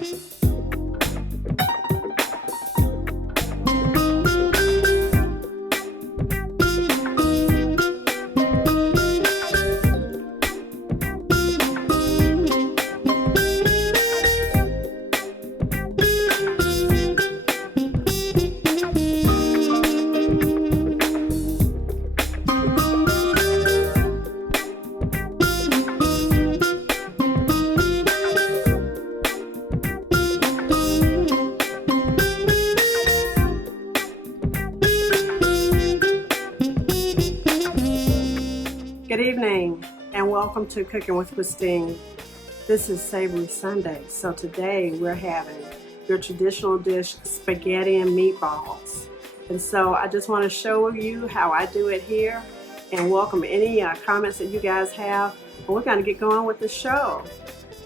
Good evening and welcome to Cooking with Christine. This is Savory Sunday, so today we're having your traditional dish, spaghetti and meatballs. And so I just want to show you how I do it here and welcome any comments that you guys have. And we're going to get going with the show.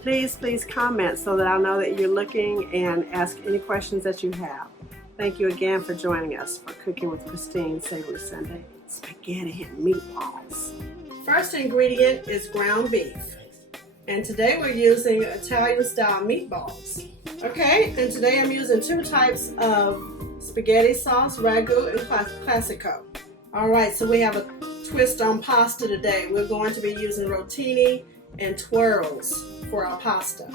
Please comment so that I'll know that you're looking and ask any questions that you have. Thank you again for joining us for Cooking with Christine Savory Sunday, spaghetti and meatballs. First ingredient is ground beef, and today we're using Italian style meatballs. Okay, and today I'm using two types of spaghetti sauce, ragu and classico. Alright, so we have a twist on pasta today. We're going to be using rotini and twirls for our pasta.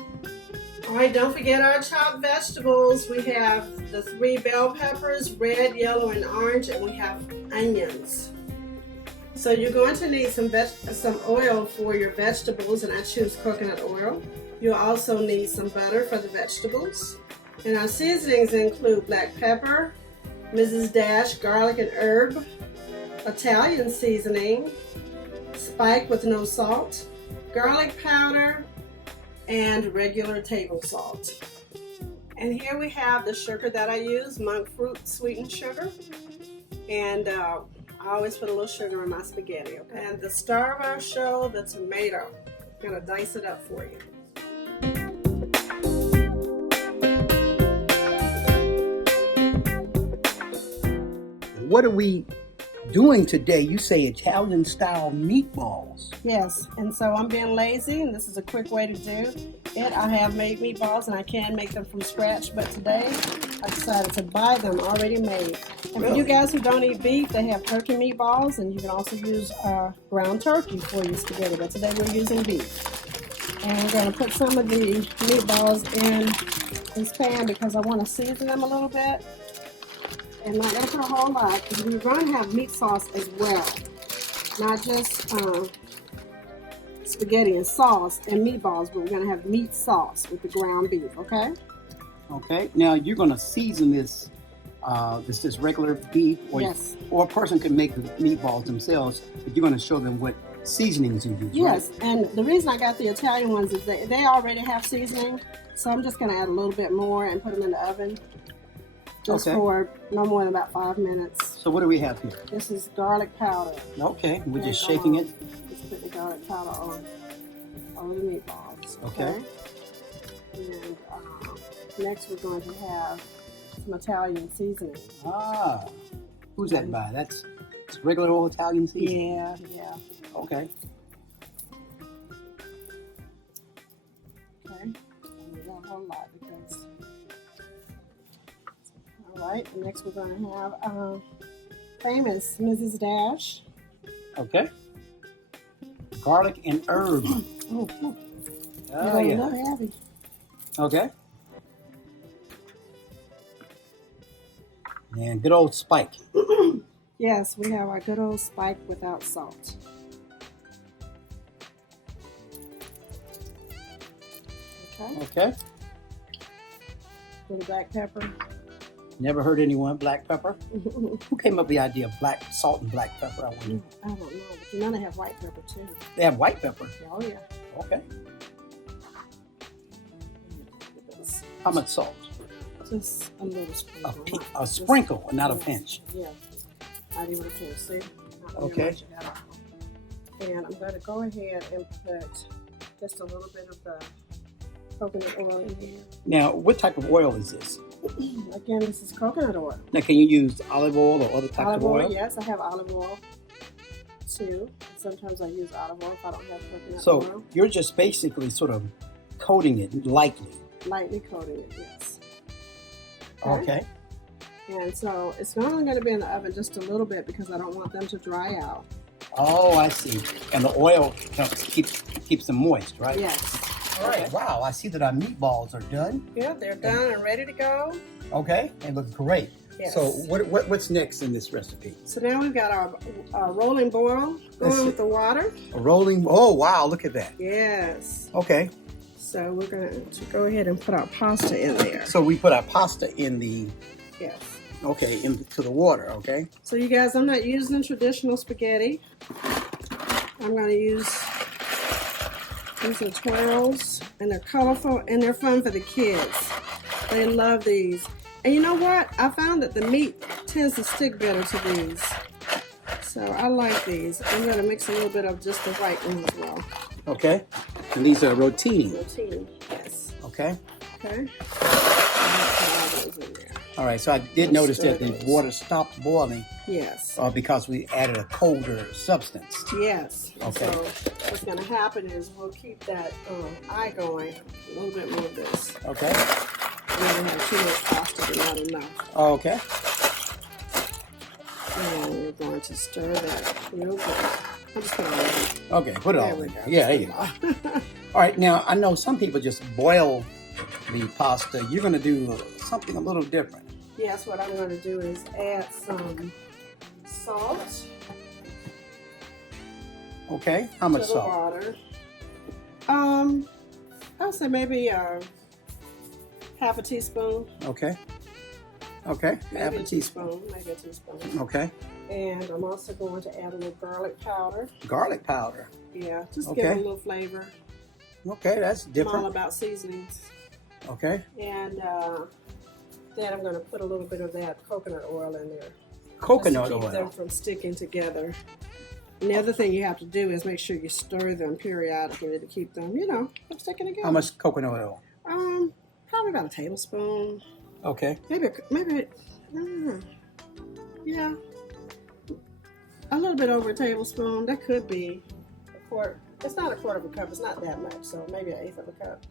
Alright, don't forget our chopped vegetables. We have the 3 bell peppers, red, yellow, and orange, and we have onions. So you're going to need some oil for your vegetables, and I choose coconut oil. You'll also need some butter for the vegetables. And our seasonings include black pepper, Mrs. Dash garlic and herb, Italian seasoning, spike with no salt, garlic powder, and regular table salt. And here we have the sugar that I use, monk fruit sweetened sugar. And I always put a little sugar in my spaghetti. Okay? And the star of our show, the tomato. I'm gonna dice it up for you. What are we doing today? You say Italian style meatballs. Yes, and so I'm being lazy, and this is a quick way to do it. I have made meatballs, and I can make them from scratch, but today I decided to buy them already made. And for you guys who don't eat beef, they have turkey meatballs, and you can also use ground turkey for your spaghetti, but today we're using beef. And we're going to put some of the meatballs in this pan because I want to season them a little bit. And not going to put a whole lot because we're going to have meat sauce as well. Not just spaghetti and sauce and meatballs, but we're going to have meat sauce with the ground beef, okay? Okay, now you're going to season this, this regular beef, or, yes. Or a person can make the meatballs themselves, but you're going to show them what seasonings you use, yes, right? And the reason I got the Italian ones is they already have seasoning, so I'm just going to add a little bit more and put them in the oven. Just for no more than about 5 minutes. So what do we have here? This is garlic powder. Okay, we're just shaking it. Just put the garlic powder on all the meatballs. Okay. And next we're going to have some Italian seasoning. Ah, who's that by? That's regular old Italian seasoning? Yeah. Okay. Okay, and we got a whole lot because... Alright, and next we're going to have famous Mrs. Dash. Okay. Garlic and herb. Oh, yeah. A little heavy. Okay. And good old spike. Yes, we have our good old spike without salt. Okay. Little black pepper. Never heard anyone black pepper. Who came up with the idea of salt and black pepper? I wonder. I don't know, but you know they have white pepper too. They have white pepper. Oh yeah. Okay. How much salt? Just a little sprinkle. A sprinkle, not a pinch. Yeah. Not even a pinch. See? Okay. And I'm going to go ahead and put just a little bit of the coconut oil in here. Now, what type of oil is this? Again, this is coconut oil. Now, can you use olive oil or other types of oil? Yes, I have olive oil too. Sometimes I use olive oil if I don't have coconut oil. So you're just basically sort of coating it lightly. lightly coating it, yes. Okay. And so it's only going to be in the oven just a little bit because I don't want them to dry out. Oh, I see. And the oil keeps them moist, right? Yes. All right. Wow, I see that our meatballs are done. Yeah, they're done and ready to go. Okay, they look great. Yes. So what's next in this recipe? So now we've got our rolling boil going with the water. A rolling. Oh wow, look at that. Yes. Okay. So we're going to go ahead and put our pasta in there. So we put our pasta in the. Yes. Okay, into the water. Okay. So you guys, I'm not using traditional spaghetti. I'm going to use these are twirls, and they're colorful and they're fun for the kids. They love these. And you know what? I found that the meat tends to stick better to these. So I like these. I'm going to mix a little bit of just the white one as well. Okay. And these are rotini. Rotini, yes. Okay. Okay. All those in there. All right. So I did notice that the water stopped boiling. Yes. Because we added a colder substance. Yes. Okay. So what's going to happen is we'll keep that eye going. A little bit more of this. Okay. We don't have too much pasta, but not enough. Okay. And we're going to stir that real good. I'll just put it all in. Okay, put it all There we in. go. Yeah, there you go. All right, now I know some people just boil the pasta. You're going to do something a little different. Yes, what I'm going to do is add some salt. Okay, how much to the salt? water. I'll say maybe half a teaspoon. Okay. Okay, Maybe half a teaspoon. Maybe a teaspoon. Okay. And I'm also going to add a little garlic powder. Garlic powder. Yeah, just Okay. give it a little flavor. Okay, that's I'm all different. about seasonings. Okay. And then I'm going to put a little bit of that coconut oil in there. Coconut just to keep them oil. from sticking together. And the other thing you have to do is make sure you stir them periodically to keep them, from sticking together. How much coconut oil? Probably about a tablespoon. Okay. Maybe, yeah. A little bit over a tablespoon. That could be a quart. It's not a quarter of a cup. It's not that much. So maybe an eighth of a cup.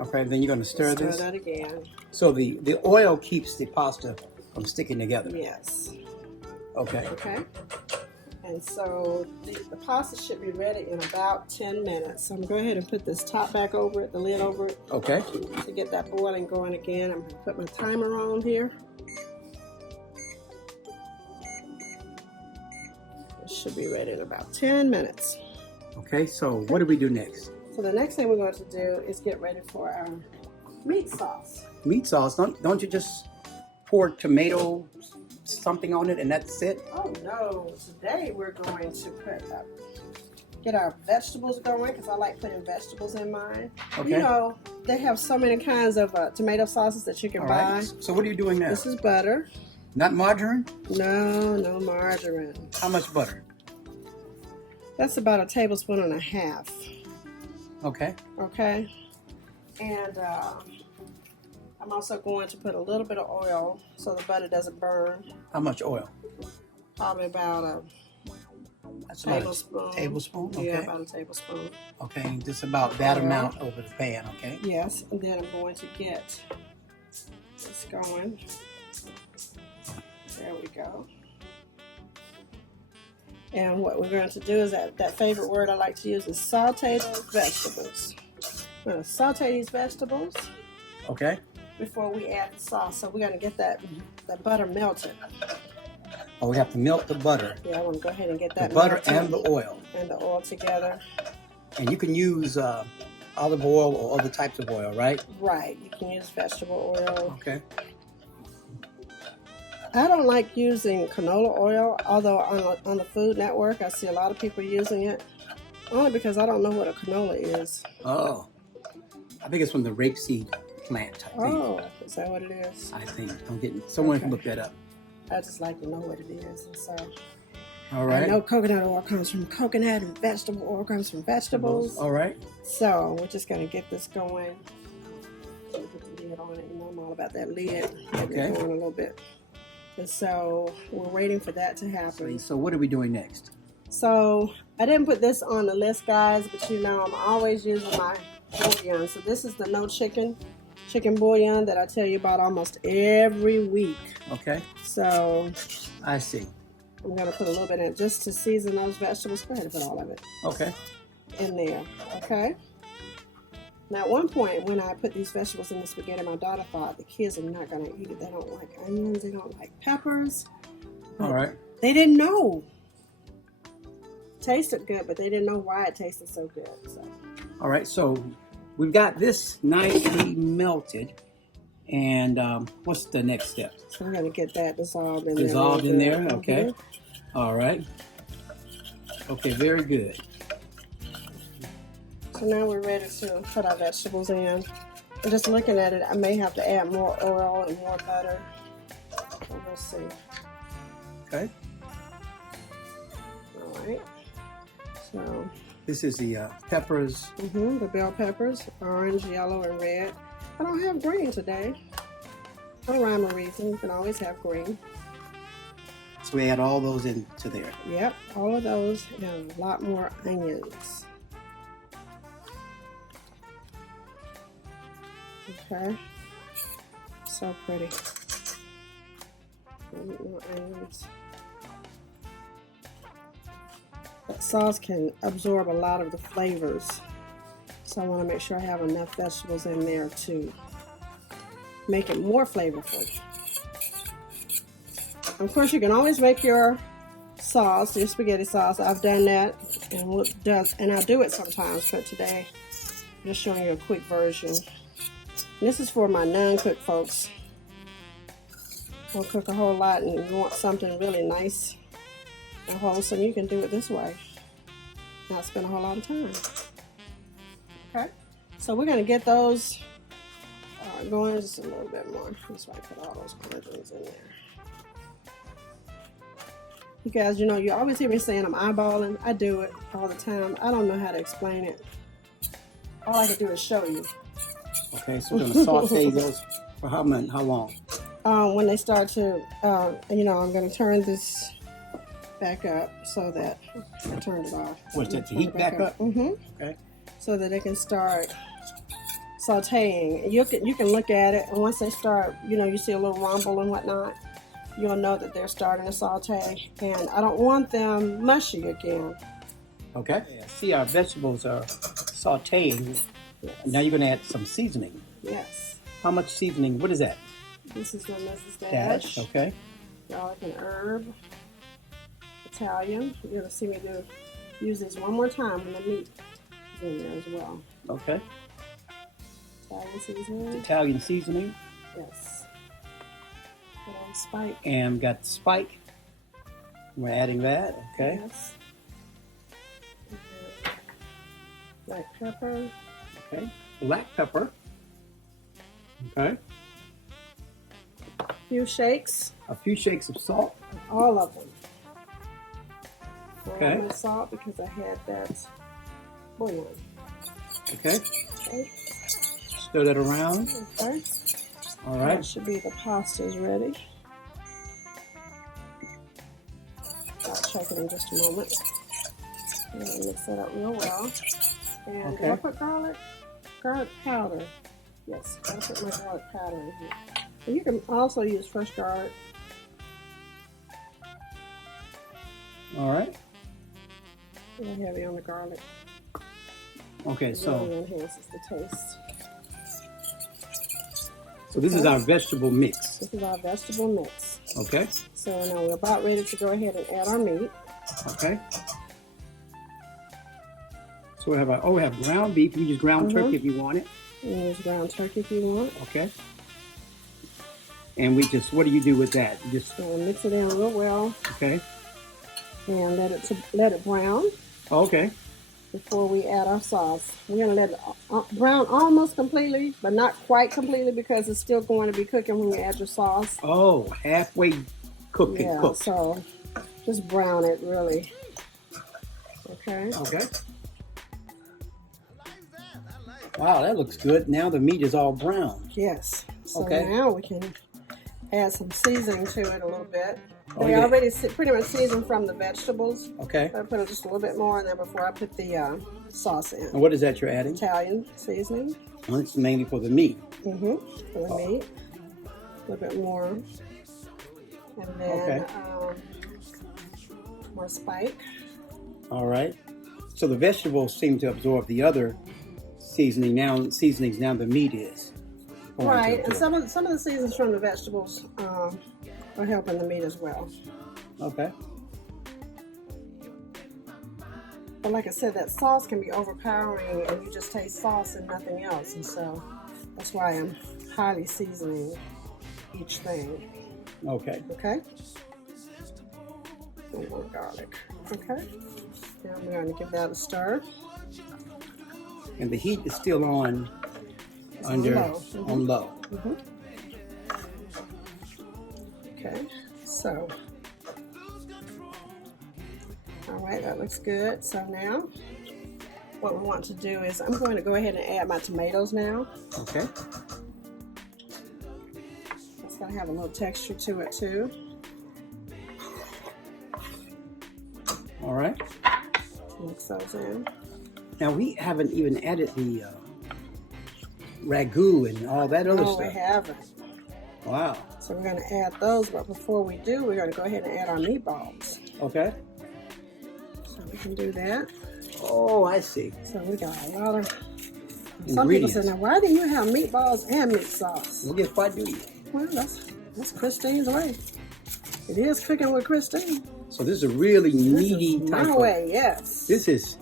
Okay, then you're going to stir this. Stir that again. So the oil keeps the pasta from sticking together. Yes. Okay. Okay. And so the pasta should be ready in about 10 minutes. So I'm going to go ahead and put this top back over it, the lid over it. Okay. To get that boiling going again. I'm going to put my timer on here. It should be ready in about 10 minutes. Okay, so what do we do next? So the next thing we're going to do is get ready for our meat sauce. Meat sauce. Don't you just pour tomato something on it and that's it? Oh no, today we're going to get our vegetables going because I like putting vegetables in mine. Okay. They have so many kinds of tomato sauces that you can All buy. right. So what are you doing now? This is butter. Not margarine? No margarine. How much butter? That's about a tablespoon and a half. Okay. Okay. And I'm also going to put a little bit of oil so the butter doesn't burn. How much oil? Probably about a That's tablespoon. About a tablespoon? Okay. Yeah, about a tablespoon. Okay, just about that amount over the pan, okay? Yes, and then I'm going to get this going. There we go. And what we're going to do is that favorite word I like to use is saute those vegetables. We're going to saute these vegetables Okay. before we add the sauce. So we're going to get that butter melted. Oh, we have to melt the butter. Yeah, I want to go ahead and get that The butter melted and the oil. and the oil together. And you can use olive oil or other types of oil, right? Right. You can use vegetable oil. Okay. I don't like using canola oil, although on the Food Network I see a lot of people using it. Only because I don't know what a canola is. Oh. I think it's from the rapeseed plant, I think. Oh, is that what it is? I think. I'm getting someone can look that up. I just like to know what it is. And so All right. I know coconut oil comes from coconut and vegetable oil comes from vegetables. All right. So we're just going to get this going. Put the lid on it. You know I'm all about that lid. Getting it going a little bit. And so we're waiting for that to happen. So what are we doing next? So I didn't put this on the list, guys, but I'm always using my bouillon. So this is the no chicken chicken bouillon that I tell you about almost every week. Okay. So I see. I'm going to put a little bit in just to season those vegetables. Go ahead and put all of it Okay. in there. Okay. Now, at one point, when I put these vegetables in the spaghetti, my daughter thought the kids are not going to eat it. They don't like onions. They don't like peppers. All right. They didn't know. Tasted good, but they didn't know why it tasted so good. So. All right. So we've got this nicely melted. And what's the next step? So we're going to get that dissolved in Dissolved in there. there. Okay. All right. Okay. Very good. So now we're ready to put our vegetables in. And just looking at it, I may have to add more oil and more butter. So we'll see. Okay. All right. So this is the peppers. the bell peppers, orange, yellow, and red. I don't have green today. For rhyme or reason, you can always have green. So we add all those into there. Yep, all of those and a lot more onions. Okay, so pretty. More onions. That sauce can absorb a lot of the flavors, so I want to make sure I have enough vegetables in there to make it more flavorful. Of course, you can always make your sauce, your spaghetti sauce. I've done that, and I do it sometimes, but today I'm just showing you a quick version. This is for my non-cook folks. Don't cook a whole lot and you want something really nice and wholesome, you can do it this way. Not spend a whole lot of time. Okay, so we're going to get those going just a little bit more. That's why I put all those onions in there. You guys, you know, you always hear me saying I'm eyeballing. I do it all the time. I don't know how to explain it. All I can do is show you. Okay, so we're going to saute those for how long? When they start to, you know, I'm going to turn this back up so that I turned it off. What's that, to heat back up? Okay. So that they can start sauteing. You can look at it, and once they start, you know, you see a little rumble and whatnot, you'll know that they're starting to saute. And I don't want them mushy again. Okay. Yeah, see, our vegetables are sauteing. Yes. Now you're going to add some seasoning. Yes. How much seasoning? What is that? This is from Mrs. Dash. Okay. Garlic and herb. Italian. You're going to see me use this one more time when the meat is in there as well. Okay. Italian seasoning. Italian seasoning. Yes. Put on spike. And got the spike. We're adding that. Okay. Yes. Black pepper. Okay. Black pepper. Okay. A few shakes. A few shakes of salt. All of them. Okay. My salt because I had that bouillon. Okay. Okay. Stir that around. Okay. All right. That should be the pasta's ready. I'll check it in just a moment. And mix that up real well. And Okay. did I put garlic? Garlic powder. Yes, I'll put my garlic powder in here. And you can also use fresh garlic. All right. A little heavy on the garlic. Okay, It so really enhances the taste. this is our vegetable mix. This is our vegetable mix. Okay. So now we're about ready to go ahead and add our meat. Okay. So we have ground beef. You use ground turkey if you want it. You can use ground turkey if you want. Okay. And what do you do with that? You just Mix it in real well okay. and let it brown Okay. before we add our sauce. We're going to let it brown almost completely, but not quite completely because it's still going to be cooking when you add your sauce. Oh, halfway cooked. So just brown it really. Okay. Okay. Wow, that looks good. Now the meat is all brown. Yes. So Okay. now we can add some seasoning to it a little bit. Oh, They yeah. already pretty much seasoned from the vegetables. Okay. I put just a little bit more in there before I put the sauce in. And what is that you're adding? Italian seasoning. Well, it's mainly for the meat. For the meat. A little bit more. And then more spike. All right. So the vegetables seem to absorb the other seasonings. Now the meat is. Right, and some of the seasons from the vegetables are helping the meat as well. Okay. But like I said, that sauce can be overpowering, and you just taste sauce and nothing else. And so that's why I'm highly seasoning each thing. Okay. Okay. And more garlic. Okay. Now I'm going to give that a stir. And the heat is still on. On low. Okay, so all right, that looks good. So now what we want to do is I'm going to go ahead and add my tomatoes now. Okay. It's going to have a little texture to it too. All right. Mix those in. Now we haven't even added the ragu and all that other stuff. No, we haven't. Wow. So we're going to add those, but before we do, we're going to go ahead and add our meatballs. Okay. So we can do that. Oh, I see. So we got a lot of some people ingredients. say, now why do you have meatballs and meat sauce? Well, guess what do you? Well, that's Christine's way. It is cooking with Christine. So this is a really meaty This is type my of. way, yes. This is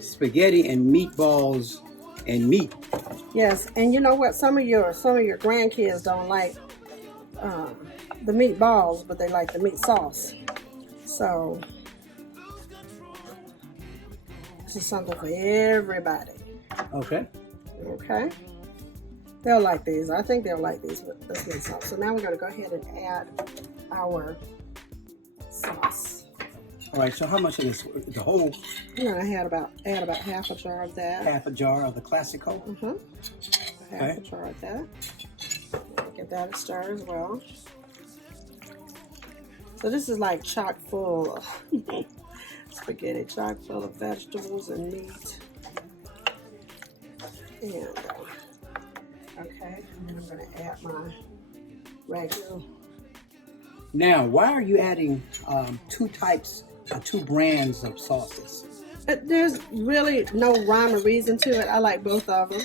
spaghetti and meatballs and meat. Yes, and you know what? Some of your grandkids don't like the meatballs, but they like the meat sauce. So this is something for everybody. Okay. Okay. They'll like these. I think they'll like these with this meat sauce. So now we're going to go ahead and add our sauce. All right. So how much of this? The whole We're going to add about half a jar of that. half a jar of the Classico. Half a jar of that. Give that a stir as well. So this is like chock full of spaghetti, chock full of vegetables and meat. And okay, and then I'm going to add my ragu. Now, why are you adding two brands of sauces? There's really no rhyme or reason to it. I like both of them.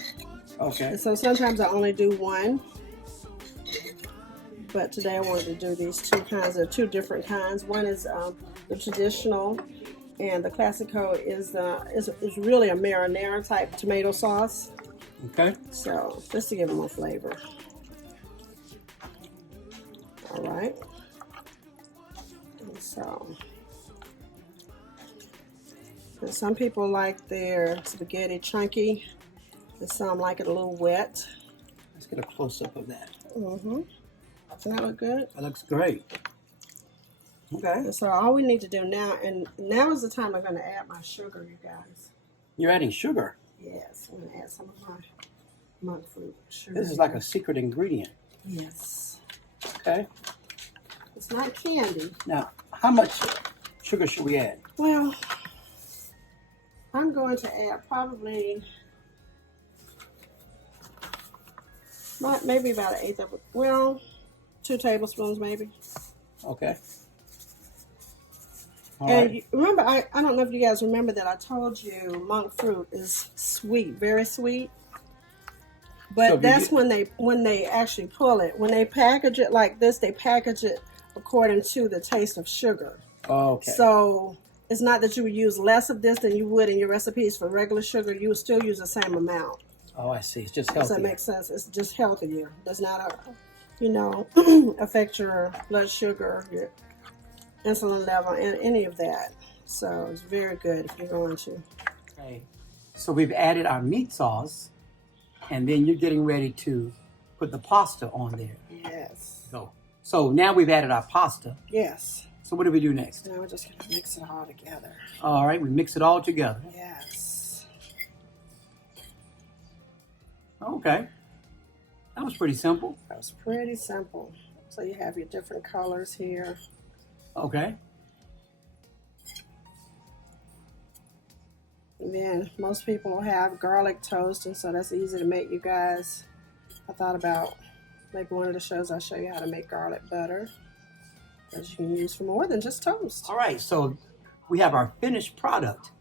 Okay. And so sometimes I only do one. But today I wanted to do these two different kinds. One is the traditional, and the Classico is really a marinara type tomato sauce. Okay. So just to give it more flavor. All right. And so, and some people like their spaghetti chunky, and some like it a little wet. Let's get a close up of that. Doesn't that look good? That looks great. Okay. And so all we need to do now, and now is the time I'm going to add my sugar, you guys. You're adding sugar. Yes, I'm going to add some of my monk fruit sugar. This is like a secret ingredient. Yes. Okay. It's not candy. Now, how much sugar should we add? Well, I'm going to add probably maybe about an eighth of it. Well, 2 tablespoons maybe. Okay. All And right. remember, I don't know if you guys remember that I told you monk fruit is sweet, very sweet. But So that's when they actually pull it. When they package it like this, they package it according to the taste of sugar. Okay. So it's not that you would use less of this than you would in your recipes for regular sugar. You would still use the same amount. Oh, I see. It's just Does healthy. that make sense? It's just healthier. Does not, affect your blood sugar, your insulin level, and any of that. So it's very good if you're going to. Okay. So we've added our meat sauce, and then you're getting ready to put the pasta on there. Yes. So now we've added our pasta. Yes. So what do we do next? Now we're just going to mix it all together. All right, we mix it all together. Yes. Okay. That was pretty simple. That was pretty simple. So you have your different colors here. Okay. And then most people will have garlic toast, and so that's easy to make, you guys. I thought about maybe one of the shows I'll show you how to make garlic butter that you can use for more than just toast. All right, so we have our finished product,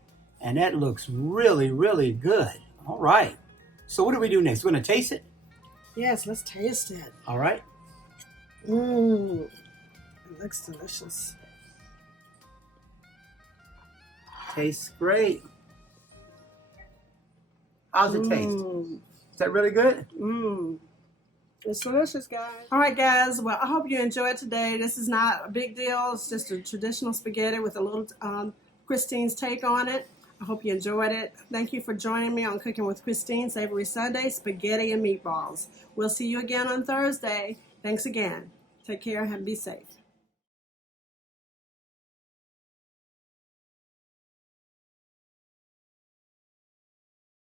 and that looks really, really good. All right. So what do we do next? We're going to taste it? Yes, let's taste it. All right. Mmm. It looks delicious. Tastes great. How's it taste? Is that really good? Mmm. It's delicious, guys. All right, guys. Well, I hope you enjoyed today. This is not a big deal. It's just a traditional spaghetti with a little Christine's take on it. I hope you enjoyed it. Thank you for joining me on Cooking with Christine, Savory Sunday, Spaghetti and Meatballs. We'll see you again on Thursday. Thanks again. Take care and be safe.